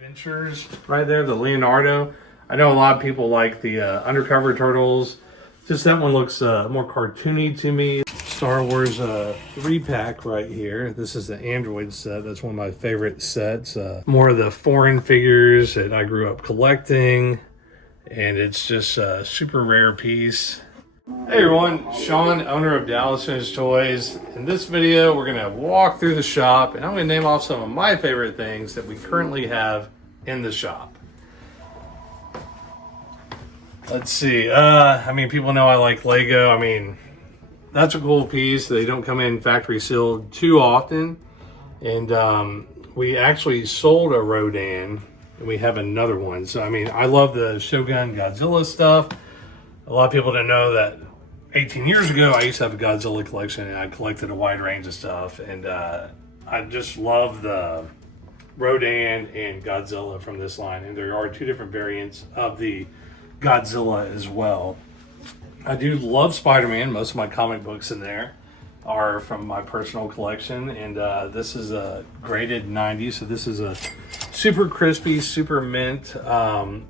Adventures right there, the Leonardo. I know a lot of people like the Undercover Turtles. Just that one looks more cartoony to me. Star Wars 3-pack right here. This is the Android set. That's one of my favorite sets. More of the foreign figures that I grew up collecting. And it's just a super rare piece. Hey everyone, Shaun, owner of Dallas Vintage Toys. In this video, we're gonna walk through the shop and I'm gonna name off some of my favorite things that we currently have in the shop. Let's see, I mean, people know I like Lego. I mean, that's a cool piece. They don't come in factory sealed too often. And we actually sold a Rodan and we have another one. So, I mean, I love the Shogun Godzilla stuff. A lot of people don't know that 18 years ago, I used to have a Godzilla collection and I collected a wide range of stuff. And I just love the Rodan and Godzilla from this line. And there are two different variants of the Godzilla as well. I do love Spider-Man. Most of my comic books in there are from my personal collection. And this is a graded 90. So this is a super crispy, super mint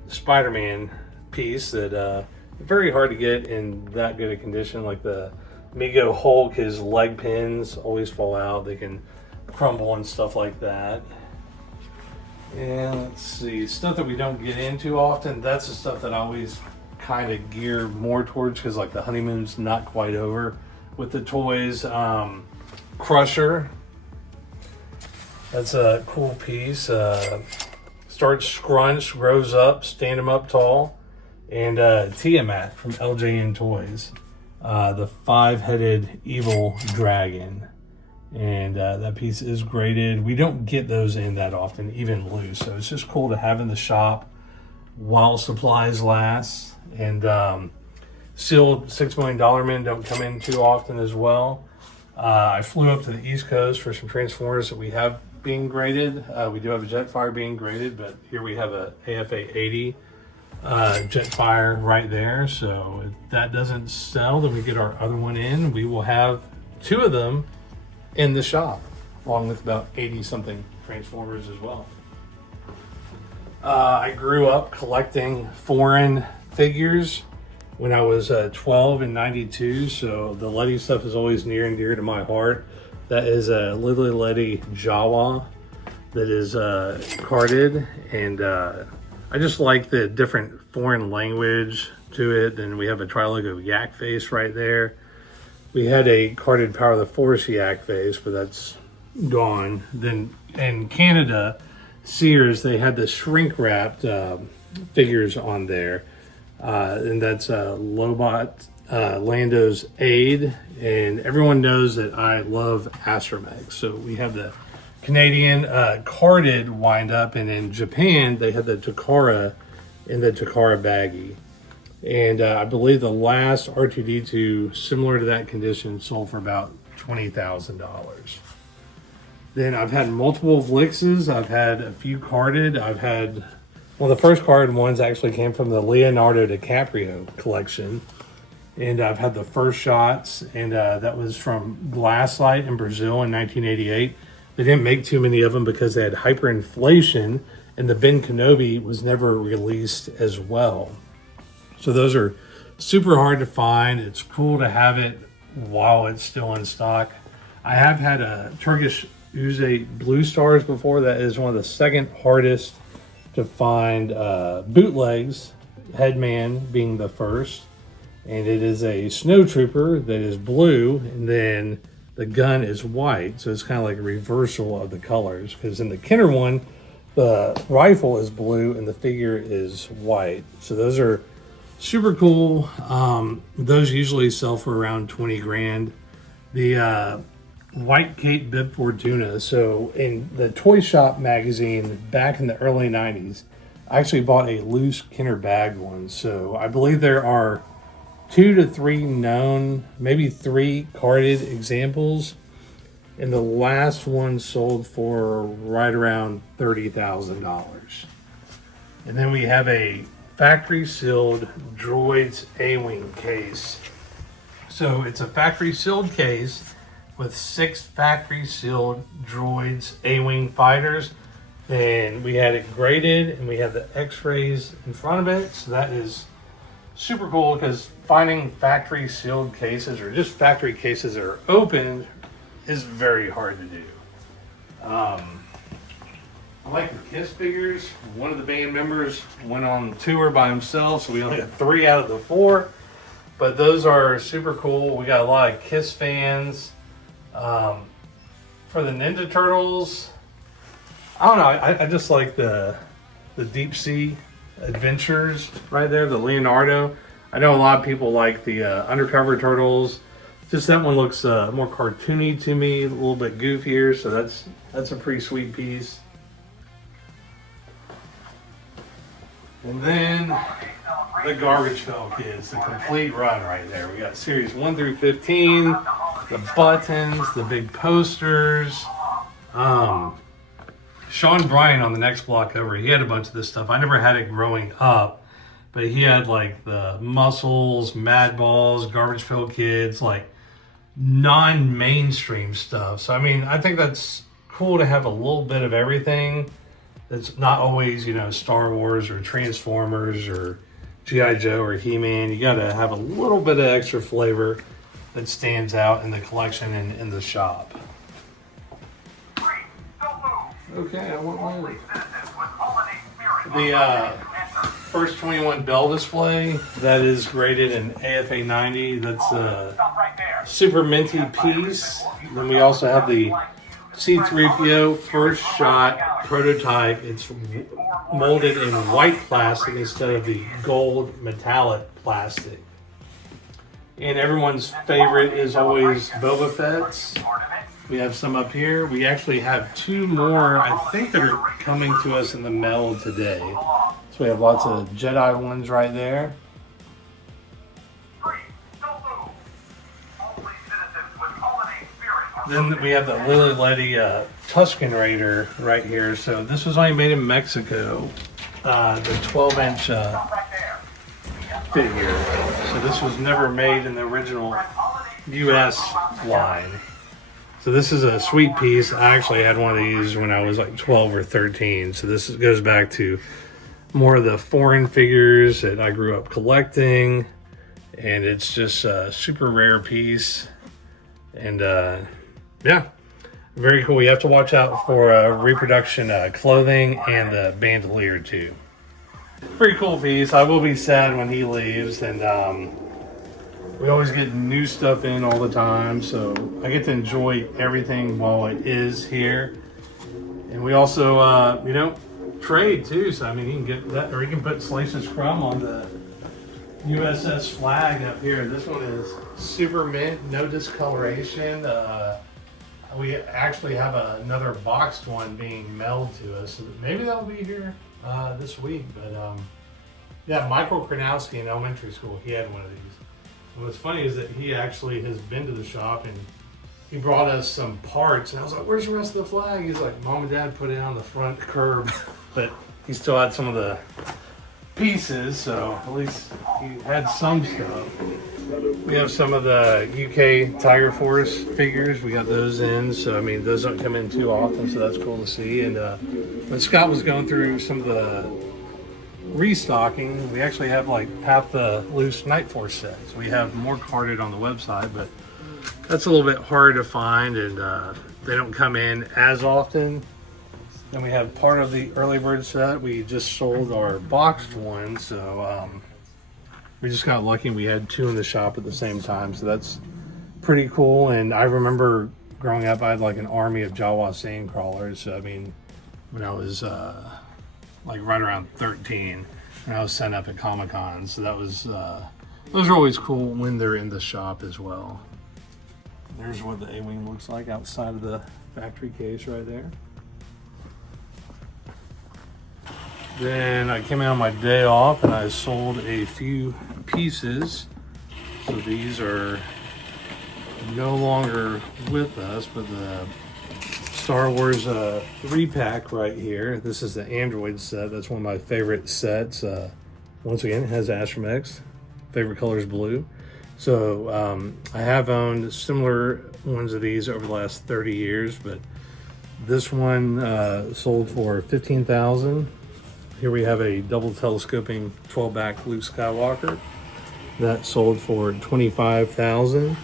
Spider-Man piece that very hard to get in that good a condition. Like the Mego Hulk, his leg pins always fall out. They can crumble and stuff like that. And let's see, stuff that we don't get into often. That's the stuff that I always kind of gear more towards because like the honeymoon's not quite over with the toys. Crusher. That's a cool piece. Starts scrunched, grows up, stand him up tall. And Tiamat from LJN Toys, the 5-headed evil dragon. And that piece is graded. We don't get those in that often, even loose. So it's just cool to have in the shop while supplies last. And sealed $6 million men don't come in too often as well. I flew up to the East Coast for some Transformers that we have being graded. We do have a Jetfire being graded, but here we have a AFA 80. Jetfire right there. So if that doesn't sell, then we get our other one in. We will have two of them in the shop, along with about 80 something Transformers as well. I grew up collecting foreign figures when I was 12 in 92, so the Letty stuff is always near and dear to my heart. That is a Lily Letty Jawa that is carded, and I just like the different foreign language to it. Then we have a Tri-Logo Yak face right there. We had a carded Power of the Force Yak face, but that's gone. Then in Canada, Sears, they had the shrink wrapped figures on there. And that's Lobot Lando's Aid. And everyone knows that I love Astromech. So we have the Canadian carded wind up, and in Japan they had the Takara in the Takara baggie, and I believe the last R2D2 similar to that condition sold for about $20,000. Then I've had multiple Vlixes. I've had a few carded. I've had one of the first carded ones actually came from the Leonardo DiCaprio collection, and I've had the first shots, and that was from Glasslight in Brazil in 1988. They didn't make too many of them because they had hyperinflation, and the Ben Kenobi was never released as well. So those are super hard to find. It's cool to have it while it's still in stock. I have had a Turkish Uze Blue Stars before. That is one of the second hardest to find bootlegs, Headman being the first. And it is a snow trooper that is blue, and then the gun is white, so it's kind of like a reversal of the colors, because in the Kenner one, the rifle is blue and the figure is white. So those are super cool. Those usually sell for around 20 grand. The White Kate Bib Fortuna. So in the Toy Shop magazine back in the early 90s, I actually bought a loose Kenner bagged one. So I believe there are 2 to 3 known, maybe 3 carded examples, and the last one sold for right around $30,000. And then we have a factory sealed Droids A-Wing case. So it's a factory sealed case with 6 factory sealed Droids A-Wing fighters. And we had it graded, and we had the x-rays in front of it. So that is super cool, because finding factory sealed cases or just factory cases that are open is very hard to do. I like the Kiss figures. One of the band members went on tour by himself, so we only got 3 out of the 4. But those are super cool. We got a lot of Kiss fans. For the Ninja Turtles, I don't know. I just like the deep sea adventures right there, the Leonardo. I know a lot of people like the undercover turtles. Just that one looks more cartoony to me, a little bit goofier. So that's a pretty sweet piece. And then the Garbage Pail Kids, the complete run right there. We got series 1 through 15, the buttons, the big posters. Shaun Bryan on the next block over, he had a bunch of this stuff. I never had it growing up, but he had like the Muscles, Madballs, Garbage Pail Kids, like non-mainstream stuff. So I mean, I think that's cool to have a little bit of everything. It's not always, you know, Star Wars or Transformers or G.I. Joe or He-Man. You got to have a little bit of extra flavor that stands out in the collection and in the shop. Okay, I want one. The first 21 Bell display, that is graded in AFA 90. That's a super minty piece. Then we also have the C-3PO first shot prototype. It's molded in white plastic instead of the gold metallic plastic. And everyone's favorite is always Boba Fett's. We have some up here. We actually have 2 more, I think, that are coming to us in the mail today. So we have lots of Jedi ones right there. Then we have the Lily Letty Tusken Raider right here. So this was only made in Mexico, the 12-inch figure. So this was never made in the original U.S. line. So this is a sweet piece. I actually had one of these when I was like 12 or 13. So this goes back to more of the foreign figures that I grew up collecting. And it's just a super rare piece. And yeah, very cool. You have to watch out for reproduction clothing and the bandolier too. Pretty cool piece. I will be sad when he leaves, and we always get new stuff in all the time, so I get to enjoy everything while it is here. And we also, you know, trade too. So I mean, you can get that, or you can put Salacious Crumb on the USS flag up here. This one is super mint, no discoloration. We actually have another boxed one being mailed to us. So maybe that'll be here this week. But yeah, Michael Kronowski in elementary school, he had one of these. And what's funny is that he actually has been to the shop and he brought us some parts. And I was like, where's the rest of the flag? He's like, Mom and Dad put it on the front curb. But he still had some of the pieces, so at least he had some stuff. We have some of the UK Tiger Force figures. We got those in, so I mean, those don't come in too often, so that's cool to see. And when Scott was going through some of the restocking, we actually have like half the loose Night Force sets. We have more carded on the website, but that's a little bit hard to find, and they don't come in as often. Then we have part of the early bird set. We just sold our boxed one, so we just got lucky. We had 2 in the shop at the same time, so that's pretty cool. And I remember growing up, I had like an army of Jawa sand crawlers. So I mean, when I was like right around 13, and I was sent up at Comic-Con, so that was those are always cool when they're in the shop as well. There's what the A-Wing looks like outside of the factory case right there. Then I came out on my day off and I sold a few pieces. So these are no longer with us, but the Star Wars 3-pack right here. This is the Android set. That's one of my favorite sets. Once again, it has Astromech's. Favorite color is blue. So I have owned similar ones of these over the last 30 years, but This one sold for $15,000. Here we have a double telescoping 12-back Luke Skywalker. That sold for $25,000.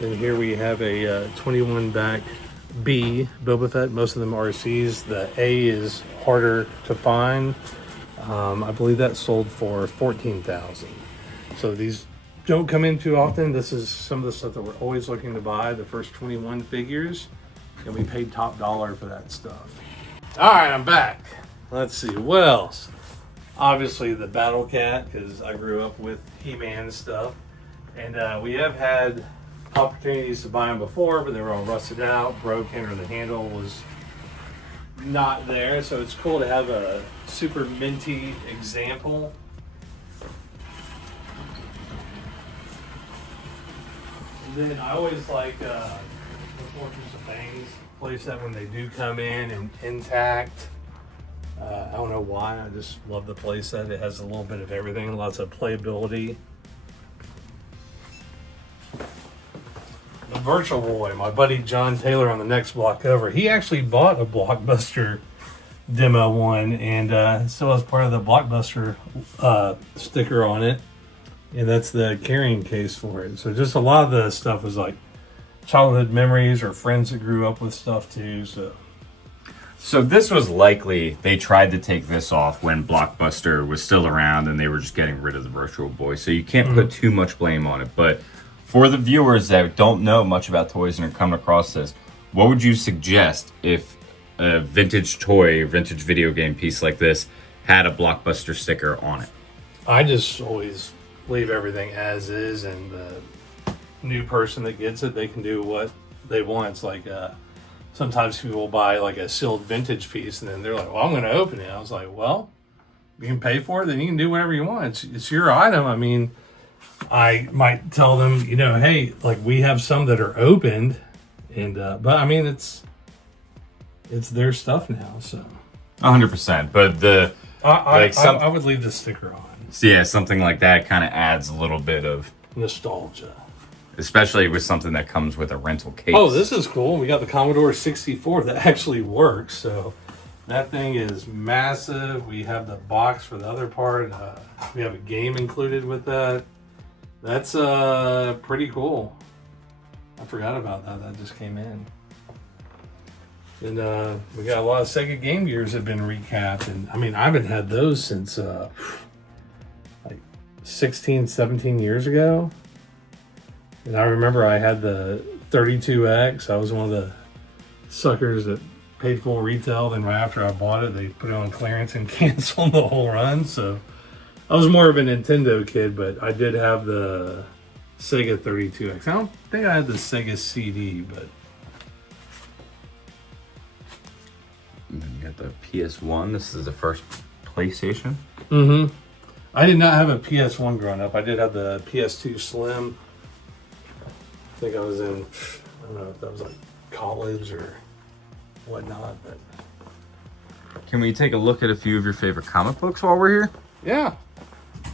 And here we have a 21-back B Boba Fett. Most of them are C's. The A is harder to find. I believe that sold for $14,000. So these don't come in too often. This is some of the stuff that we're always looking to buy, the first 21 figures, and we paid top dollar for that stuff. All right, I'm back. Let's see, what else? Obviously the Battle Cat, because I grew up with He-Man stuff, and we have had opportunities to buy them before, but they were all rusted out, broken, or the handle was not there. So it's cool to have a super minty example. And then I always like the Fortress of Fangs, place that when they do come in and intact. I don't know why, I just love the place that it has a little bit of everything, lots of playability. The Virtual Boy, my buddy John Taylor on the next block over, he actually bought a Blockbuster demo one and still has part of the Blockbuster sticker on it. And that's the carrying case for it. So just a lot of the stuff was like childhood memories or friends that grew up with stuff too. So this was likely, they tried to take this off when Blockbuster was still around and they were just getting rid of the Virtual Boy. So you can't put too much blame on it. But for the viewers that don't know much about toys and are coming across this, what would you suggest if a vintage toy or vintage video game piece like this had a Blockbuster sticker on it? I just always leave everything as is, and the new person that gets it, they can do what they want. It's like sometimes people buy like a sealed vintage piece and then they're like, well, I'm going to open it. I was like, well, you can pay for it, then you can do whatever you want. It's your item. I mean, I might tell them, you know, hey, like we have some that are opened, and but I mean, it's their stuff now, so 100%. But I would leave the sticker on. So yeah, something like that kind of adds a little bit of nostalgia, especially with something that comes with a rental case. Oh, this is cool. We got the Commodore 64 that actually works. So that thing is massive. We have the box for the other part. We have a game included with that. That's pretty cool. I forgot about that. That just came in. And we got a lot of Sega Game Gears have been recapped. And I mean, I haven't had those since like 16, 17 years ago. And I remember I had the 32X. I was one of the suckers that paid full retail. Then right after I bought it, they put it on clearance and canceled the whole run. So I was more of a Nintendo kid, but I did have the Sega 32X. I don't think I had the Sega CD, but... And then you got the PS1. This is the first PlayStation. Mm-hmm. I did not have a PS1 growing up. I did have the PS2 Slim. I think I was in, I don't know if that was like college or whatnot, but... Can we take a look at a few of your favorite comic books while we're here? Yeah.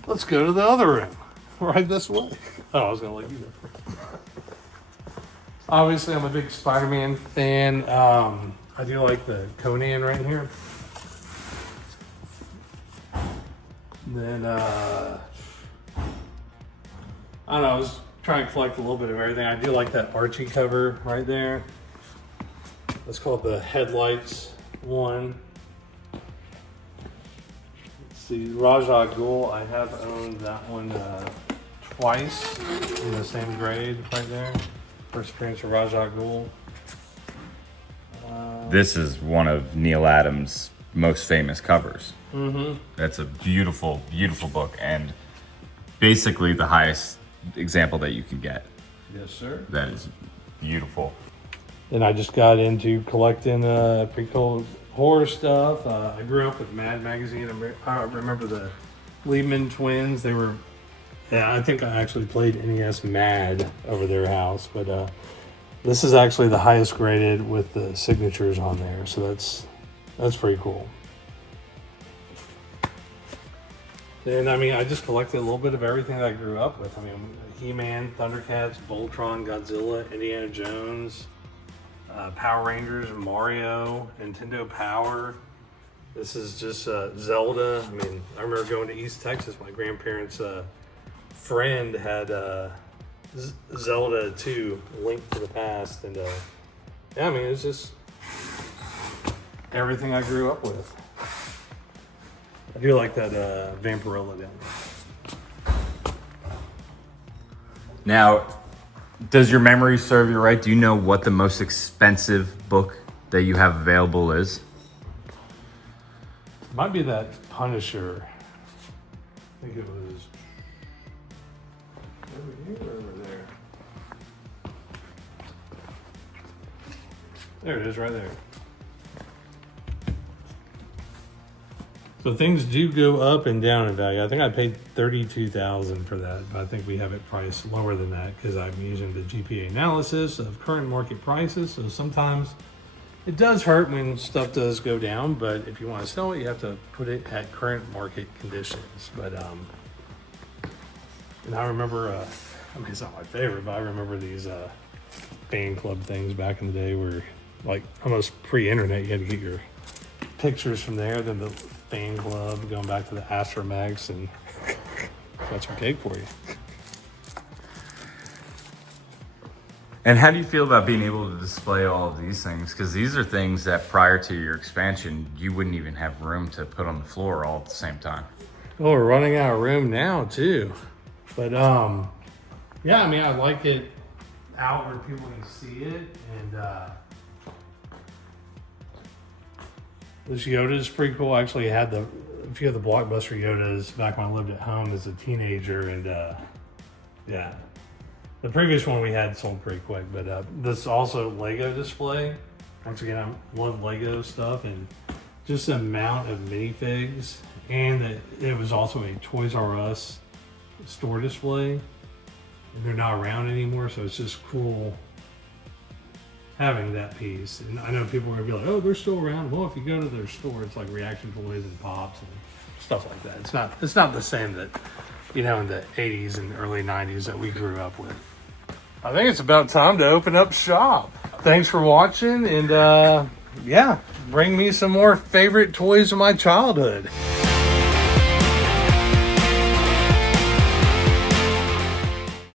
Let's go to the other room. Right this way. Oh, I was going to let you go. Obviously, I'm a big Spider-Man fan. I do like the Conan right here. Then, I don't know, I was trying to collect a little bit of everything. I do like that Archie cover right there. That's called the Headlights one. Let's see, Raja Ghul, I have owned that one twice in the same grade right there. First appearance of Raja Ghul. This is one of Neil Adams' most famous covers. Mm-hmm. That's a beautiful, beautiful book, and basically the highest example that you can get. Yes, sir. That is beautiful. And I just got into collecting pretty cool horror stuff. I grew up with Mad Magazine. I remember the Lehman twins. They were, yeah, I think I actually played NES Mad over their house, but this is actually the highest graded with the signatures on there. So that's pretty cool. And I mean, I just collected a little bit of everything that I grew up with. I mean, He-Man, Thundercats, Voltron, Godzilla, Indiana Jones. Power Rangers, Mario, Nintendo Power. This is just Zelda. I mean, I remember going to East Texas. My grandparents' friend had Zelda 2, Link to the Past. And yeah, I mean, it's just everything I grew up with. I do like that Vampirella down there. Now, does your memory serve you right? Do you know what the most expensive book that you have available is? Might be that Punisher. I think it was over here or over there. There it is, right there. So things do go up and down in value. I think I paid $32,000 for that, but I think we have it priced lower than that because I'm using the GPA analysis of current market prices. So sometimes it does hurt when stuff does go down, but if you want to sell it, you have to put it at current market conditions. But and I remember, I mean, it's not my favorite, but I remember these fan club things back in the day where, like, almost pre-internet, you had to get your pictures from there, then the fan club, going back to the Astromax, and that's some cake for you. And how do you feel about being able to display all of these things? Because these are things that prior to your expansion, you wouldn't even have room to put on the floor all at the same time. Well, we're running out of room now too. But yeah, I mean, I like it out where people can see it. And this Yoda is pretty cool. I actually had a few of the Blockbuster Yodas back when I lived at home as a teenager. And yeah. The previous one we had sold pretty quick, but this also Lego display. Once again, I love Lego stuff, and just the amount of minifigs, and it was also a Toys R Us store display, and they're not around anymore, so it's just cool having that piece. And I know people are gonna be like, "Oh, they're still around." Well, if you go to their store, it's like Reaction Toys and Pops and stuff like that. It's not the same that, you know, in the 80s and early 90s that we grew up with. I think it's about time to open up shop. Thanks for watching, and yeah, bring me some more favorite toys of my childhood.